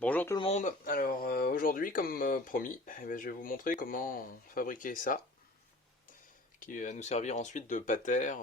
Bonjour tout le monde. Alors aujourd'hui, comme promis, je vais vous montrer comment fabriquer ça, qui va nous servir ensuite de pater,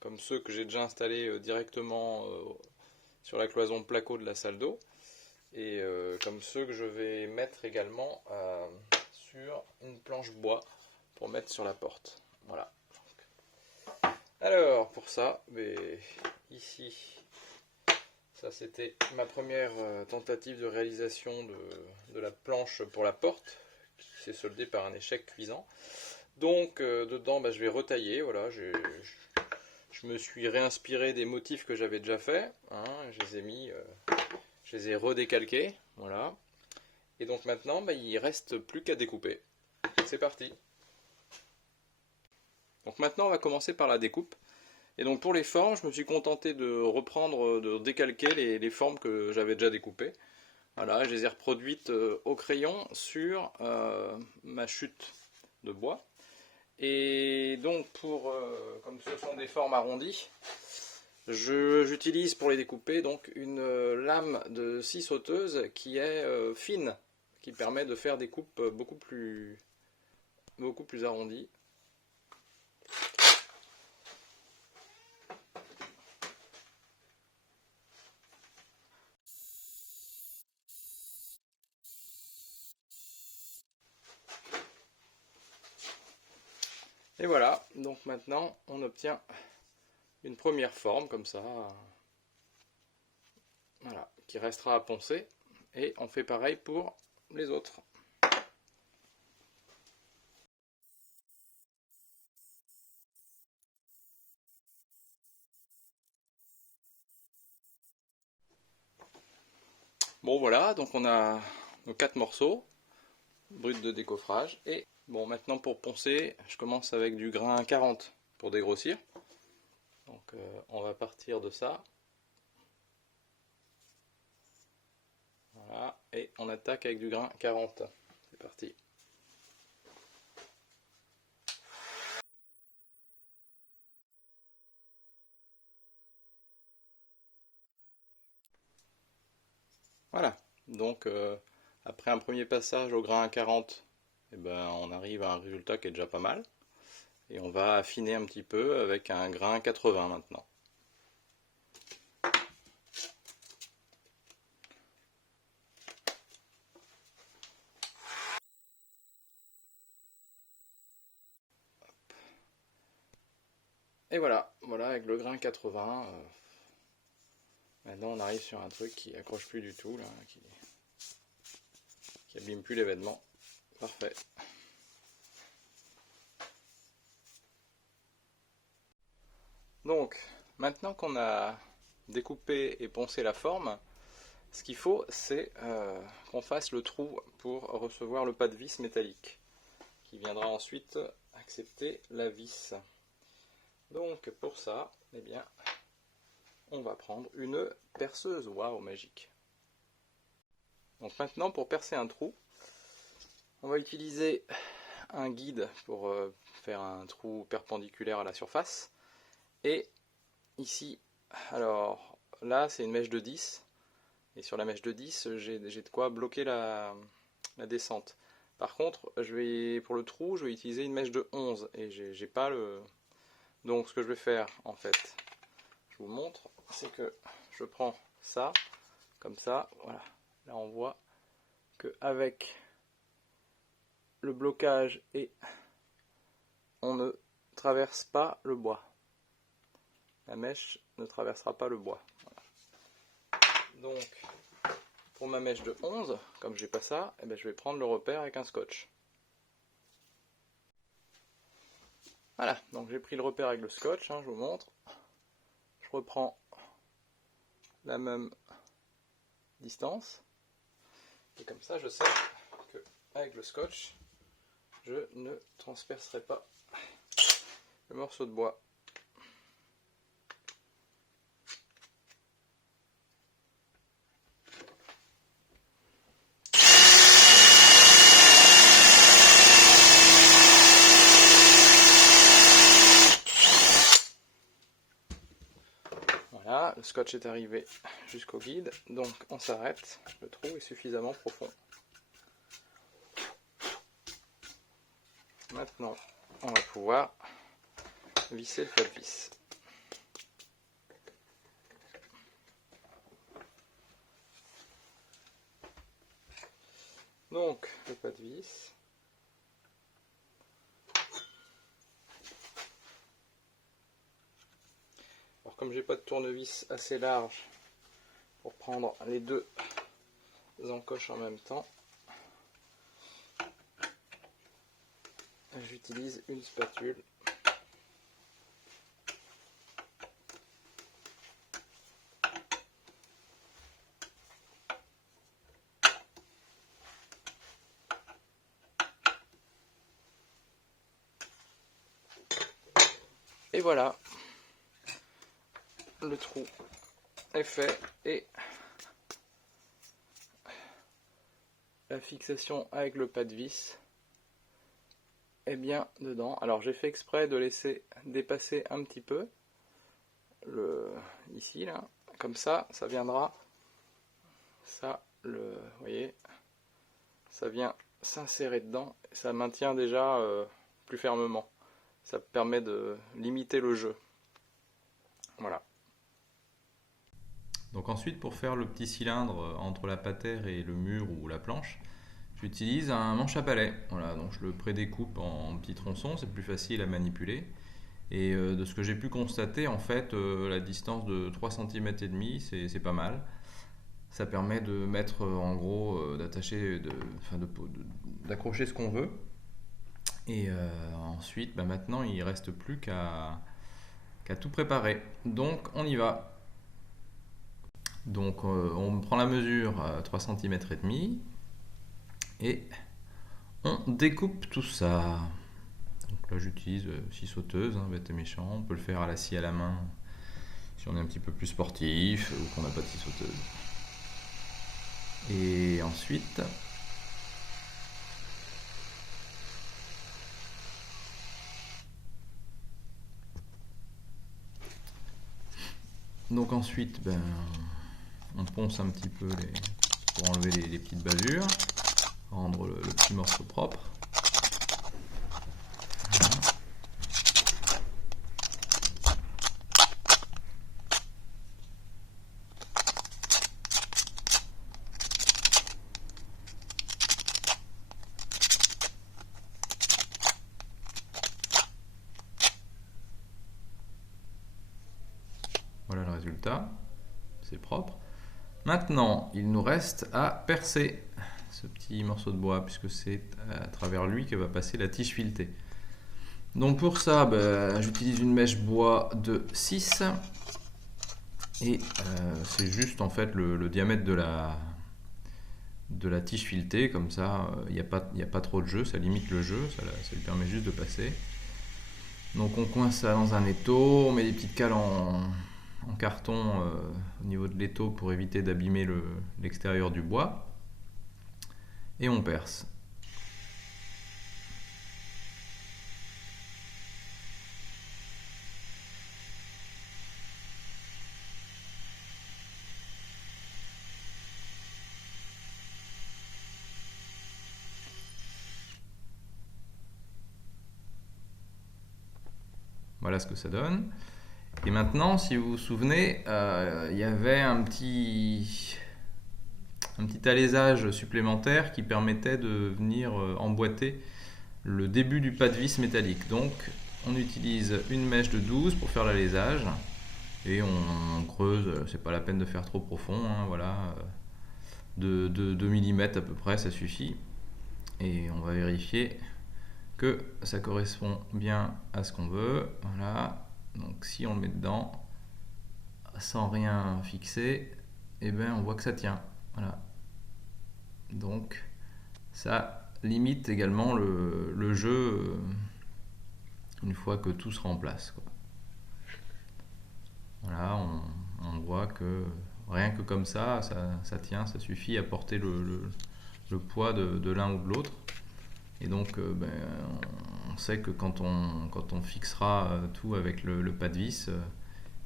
comme ceux que j'ai déjà installés directement sur la cloison placo de la salle d'eau, et comme ceux que je vais mettre également sur une planche bois pour mettre sur la porte. Voilà. Alors pour ça, ici. Ça, c'était ma première tentative de réalisation de la planche pour la porte, qui s'est soldée par un échec cuisant. Donc, dedans, je vais retailler. Voilà, je me suis réinspiré des motifs que j'avais déjà faits. Hein, je les ai redécalqués. Voilà. Et donc maintenant, il ne reste plus qu'à découper. C'est parti. Donc maintenant, on va commencer par la découpe. Et donc pour les formes, je me suis contenté de reprendre, de décalquer les formes que j'avais déjà découpées. Voilà, je les ai reproduites au crayon sur ma chute de bois. Et donc comme ce sont des formes arrondies, j'utilise pour les découper donc une lame de scie sauteuse qui est fine, qui permet de faire des coupes beaucoup plus arrondies. Et voilà, donc maintenant on obtient une première forme comme ça, voilà, qui restera à poncer, et on fait pareil pour les autres. Bon voilà, donc on a nos 4 morceaux bruts de décoffrage, et bon maintenant pour poncer, je commence avec du grain 40 pour dégrossir. Donc on va partir de ça. Voilà, et on attaque avec du grain 40. C'est parti. Voilà, donc après un premier passage au grain 40, on arrive à un résultat qui est déjà pas mal. Et on va affiner un petit peu avec un grain 80 maintenant. Et voilà, avec le grain 80, maintenant on arrive sur un truc qui accroche plus du tout, là, qui abîme plus l'événement. Parfait. Donc, maintenant qu'on a découpé et poncé la forme, ce qu'il faut, c'est qu'on fasse le trou pour recevoir le pas de vis métallique, qui viendra ensuite accepter la vis. Donc, pour ça, on va prendre une perceuse. Waouh, magique. Donc maintenant, pour percer un trou, on va utiliser un guide pour faire un trou perpendiculaire à la surface. Et ici, alors là c'est une mèche de 10, et sur la mèche de 10 j'ai de quoi bloquer la descente. Par contre, pour le trou, je vais utiliser une mèche de 11, et j'ai pas le... Donc ce que je vais faire en fait, je vous montre, c'est que je prends ça, comme ça, voilà. Là on voit qu'avec le blocage, et on ne traverse pas le bois. La mèche ne traversera pas le bois. Voilà. Donc, pour ma mèche de 11, comme j'ai pas ça, je vais prendre le repère avec un scotch. Voilà, donc j'ai pris le repère avec le scotch, je vous montre. Je reprends la même distance. Et comme ça, je sais que avec le scotch, je ne transpercerai pas le morceau de bois. Le scotch est arrivé jusqu'au guide, donc on s'arrête, le trou est suffisamment profond. Maintenant, on va pouvoir visser le pas de vis. Donc, le pas de vis. Alors, comme j'ai pas de tournevis assez large pour prendre les deux encoches en même temps, j'utilise une spatule. Et voilà, le trou est fait et la fixation avec le pas de vis est bien dedans. Alors j'ai fait exprès de laisser dépasser un petit peu ici là, comme ça viendra, vous voyez, ça vient s'insérer dedans, ça maintient déjà plus fermement. Ça permet de limiter le jeu. Voilà. Donc ensuite, pour faire le petit cylindre entre la patère et le mur ou la planche, j'utilise un manche à balai. Voilà, donc je le prédécoupe en petits tronçons, c'est plus facile à manipuler. Et de ce que j'ai pu constater, en fait, la distance de 3,5 cm, c'est pas mal. Ça permet de mettre, en gros, d'accrocher ce qu'on veut. Et ensuite, maintenant, il ne reste plus qu'à tout préparer. Donc, on y va. Donc, on prend la mesure à 3,5 cm et on découpe tout ça. Donc là, j'utilise scie sauteuse, bête et méchant. On peut le faire à la scie à la main si on est un petit peu plus sportif ou qu'on n'a pas de scie sauteuse. Et ensuite, on ponce un petit peu pour enlever les petites bavures, rendre le petit morceau propre. Voilà le résultat, c'est propre. Maintenant, il nous reste à percer ce petit morceau de bois, puisque c'est à travers lui que va passer la tige filetée. Donc pour ça, j'utilise une mèche bois de 6 et c'est juste en fait le diamètre de la tige filetée, comme ça il n'y a pas trop de jeu, ça limite le jeu, ça lui permet juste de passer. Donc on coince ça dans un étau, on met des petites cales en carton au niveau de l'étau pour éviter d'abîmer l'extérieur du bois, et on perce. Voilà ce que ça donne. Et maintenant, si vous vous souvenez, il y avait un petit alésage supplémentaire qui permettait de venir emboîter le début du pas de vis métallique. Donc, on utilise une mèche de 12 pour faire l'alésage et on creuse, c'est pas la peine de faire trop profond, voilà, de 2 mm à peu près, ça suffit. Et on va vérifier que ça correspond bien à ce qu'on veut. Voilà, donc si on le met dedans sans rien fixer, on voit que ça tient. Voilà, donc ça limite également le jeu une fois que tout sera en place, quoi. Voilà, on voit que rien que comme ça tient, ça suffit à porter le poids de l'un ou de l'autre. Et donc on sait que quand on fixera tout avec le pas de vis,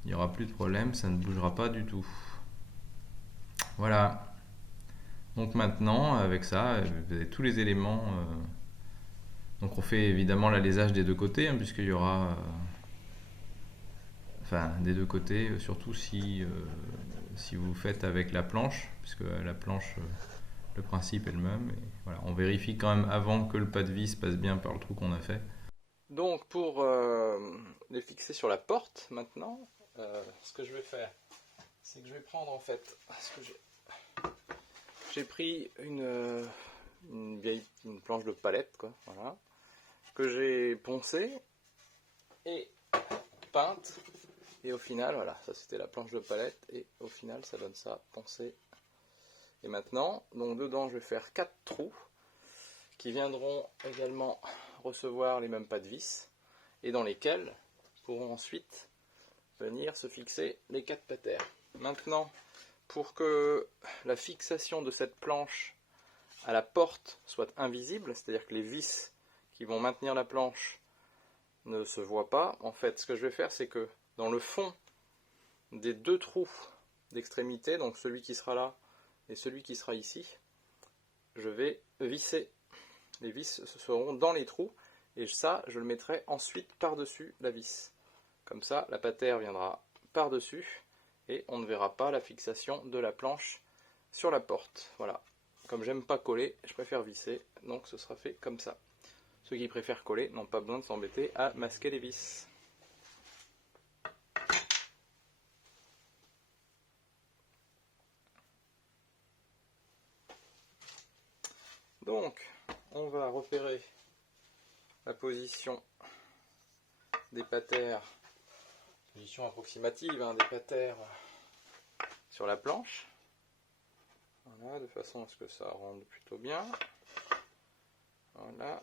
il n'y aura plus de problème, ça ne bougera pas du tout. Voilà. Donc maintenant, avec ça, vous avez tous les éléments. Donc on fait évidemment l'alésage des deux côtés, hein, puisqu'il y aura... enfin, des deux côtés, surtout si vous faites avec la planche, puisque la planche, le principe est le même. Et voilà, on vérifie quand même avant que le pas de vis passe bien par le trou qu'on a fait. Donc pour les fixer sur la porte maintenant, ce que je vais faire, c'est que je vais prendre en fait, j'ai pris une planche de palette, quoi, voilà, que j'ai poncée et peinte, et au final, voilà, ça c'était la planche de palette, et au final ça donne ça, poncé. Et maintenant, donc dedans je vais faire 4 trous, qui viendront également recevoir les mêmes pas de vis, et dans lesquels pourront ensuite venir se fixer les 4 patères. Maintenant, pour que la fixation de cette planche à la porte soit invisible, c'est-à-dire que les vis qui vont maintenir la planche ne se voient pas, en fait, ce que je vais faire, c'est que dans le fond des deux trous d'extrémité, donc celui qui sera là et celui qui sera ici, je vais visser. Les vis seront dans les trous, et ça, je le mettrai ensuite par-dessus la vis. Comme ça, la patère viendra par-dessus, et on ne verra pas la fixation de la planche sur la porte. Voilà. Comme j'aime pas coller, je préfère visser, donc ce sera fait comme ça. Ceux qui préfèrent coller n'ont pas besoin de s'embêter à masquer les vis. Donc, on va repérer la position des patères, position approximative des patères sur la planche. Voilà, de façon à ce que ça rende plutôt bien. Voilà,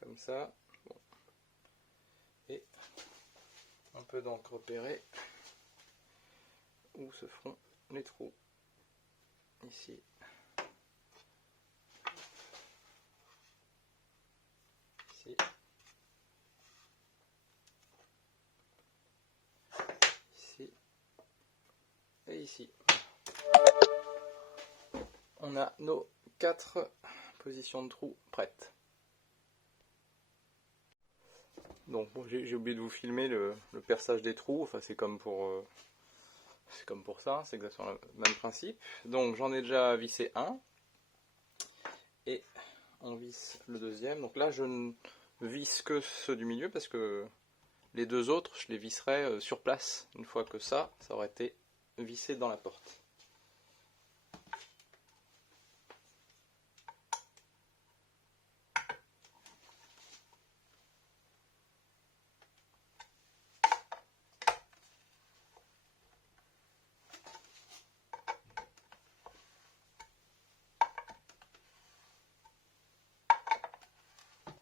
comme ça. Bon. Et on peut donc repérer où se feront les trous. Ici. Ici. Ici. Et ici. On a nos 4 positions de trous prêtes. Donc bon, j'ai oublié de vous filmer le perçage des trous, enfin c'est comme pour ça, c'est exactement le même principe. Donc j'en ai déjà vissé un, et on visse le deuxième. Donc là je ne visse que ceux du milieu, parce que les deux autres je les visserai sur place, une fois que ça aurait été vissé dans la porte.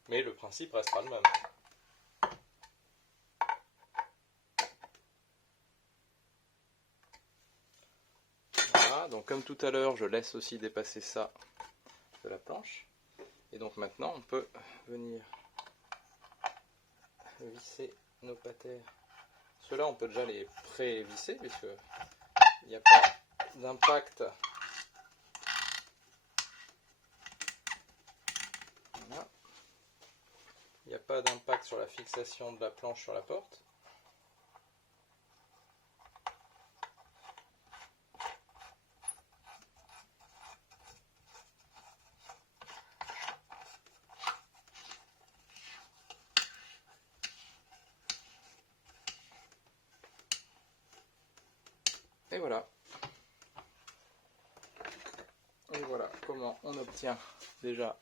Mais le principe restera le même. Voilà, donc comme tout à l'heure, je laisse aussi dépasser ça de la planche. Et donc maintenant, on peut venir visser nos patères. Ceux-là, on peut déjà les pré-visser, puisque il n'y a pas d'impact. Voilà. Il n'y a pas d'impact sur la fixation de la planche sur la porte. Et voilà. Et voilà comment on obtient déjà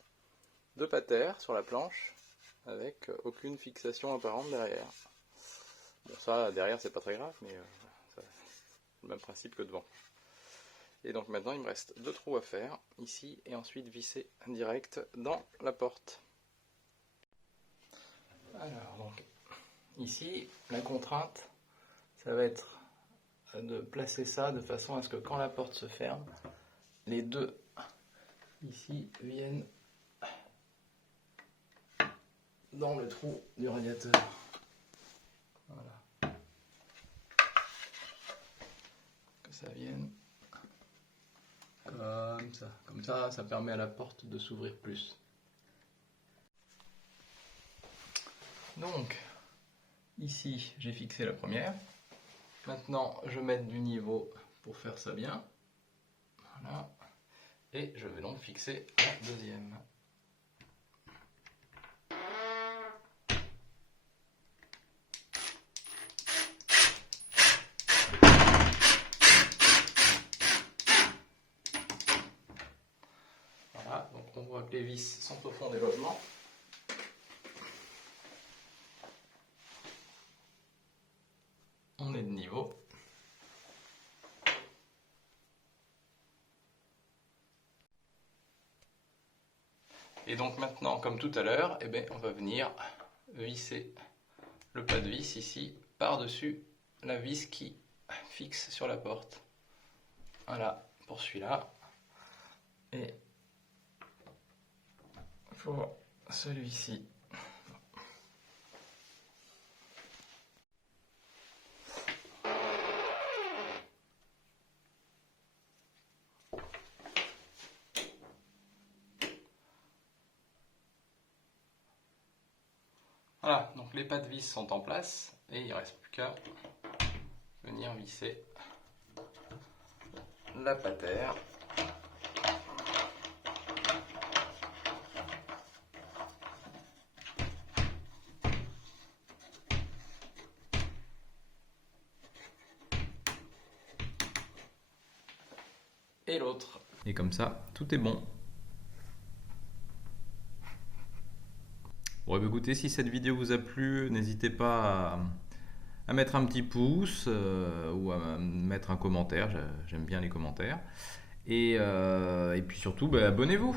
2 patères sur la planche avec aucune fixation apparente derrière. Bon, ça derrière c'est pas très grave, mais c'est le même principe que devant. Et donc maintenant il me reste 2 trous à faire ici, et ensuite visser direct dans la porte. Alors donc ici la contrainte, ça va être de placer ça de façon à ce que quand la porte se ferme, les deux ici viennent dans le trou du radiateur. Voilà. ça vienne comme ça. Comme ça permet à la porte de s'ouvrir plus. Donc, ici, j'ai fixé la première. Maintenant, je vais mettre du niveau pour faire ça bien. Voilà. Et je vais donc fixer la deuxième. Voilà, donc on voit que les vis sont au fond des logements. On est de niveau. Et donc maintenant, comme tout à l'heure, eh bien, on va venir visser le pas de vis ici par-dessus la vis qui fixe sur la porte. Voilà, pour celui-là. Et pour celui-ci. Voilà, donc les pas de vis sont en place et il ne reste plus qu'à venir visser la patère. Et l'autre. Et comme ça, tout est bon. Bon, écoutez, si cette vidéo vous a plu, n'hésitez pas à mettre un petit pouce ou à mettre un commentaire. J'aime bien les commentaires. Et puis surtout, abonnez-vous.